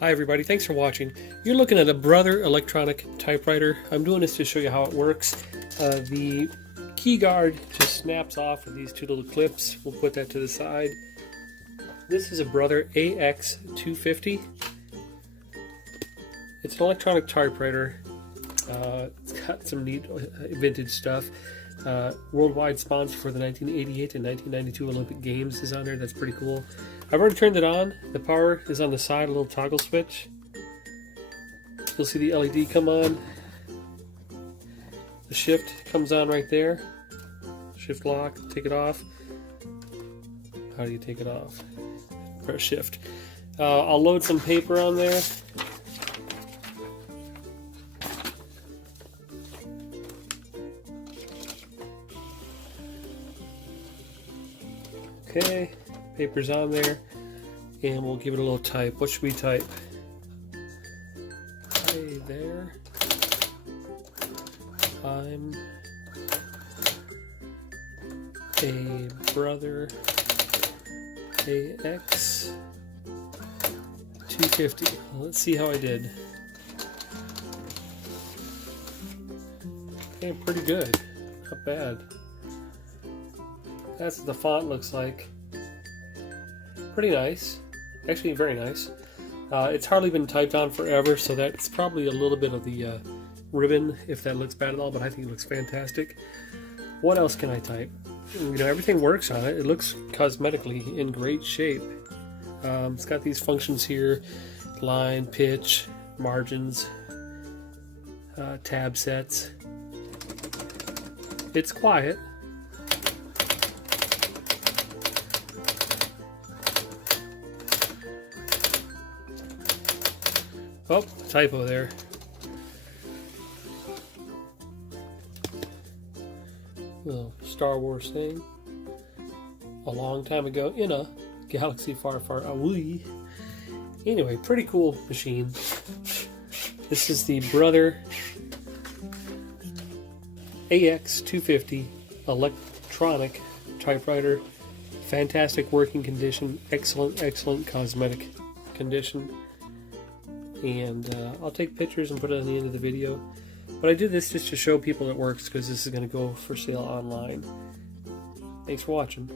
Hi everybody, thanks for watching. You're looking at a Brother electronic typewriter. I'm doing this to show you how it works. The key guard just snaps off with these two little clips. We'll put that to the side. This is a Brother AX-250. It's an electronic typewriter. It's got some neat vintage stuff. Worldwide sponsor for the 1988 and 1992 Olympic Games is on there. That's pretty cool. I've already turned it on. The power is on the side, a little toggle switch. You'll see the LED come on. The shift comes on right there. Shift lock, take it off. How do you take it off? Press shift. I'll load some paper on there. Okay, paper's on there, and we'll give it a little type. What should we type? Hi there. I'm a Brother AX-250. Let's see how I did. Okay, pretty good. Not bad. That's what the font looks like. Pretty nice. Actually, very nice. It's hardly been typed on forever, so that's probably a little bit of the ribbon, if that looks bad at all, but I think it looks fantastic. What else can I type? You know, everything works on it. It looks cosmetically in great shape. It's got these functions here: line, pitch, margins, tab sets. It's quiet. Oh, typo there. Little Star Wars thing. A long time ago in a galaxy far, far away. Anyway, pretty cool machine. This is the Brother AX-250 electronic typewriter. Fantastic working condition. Excellent, excellent cosmetic condition. And I'll take pictures and put it on the end of the video. But I did this just to show people it works, because this is going to go for sale online. Thanks for watching.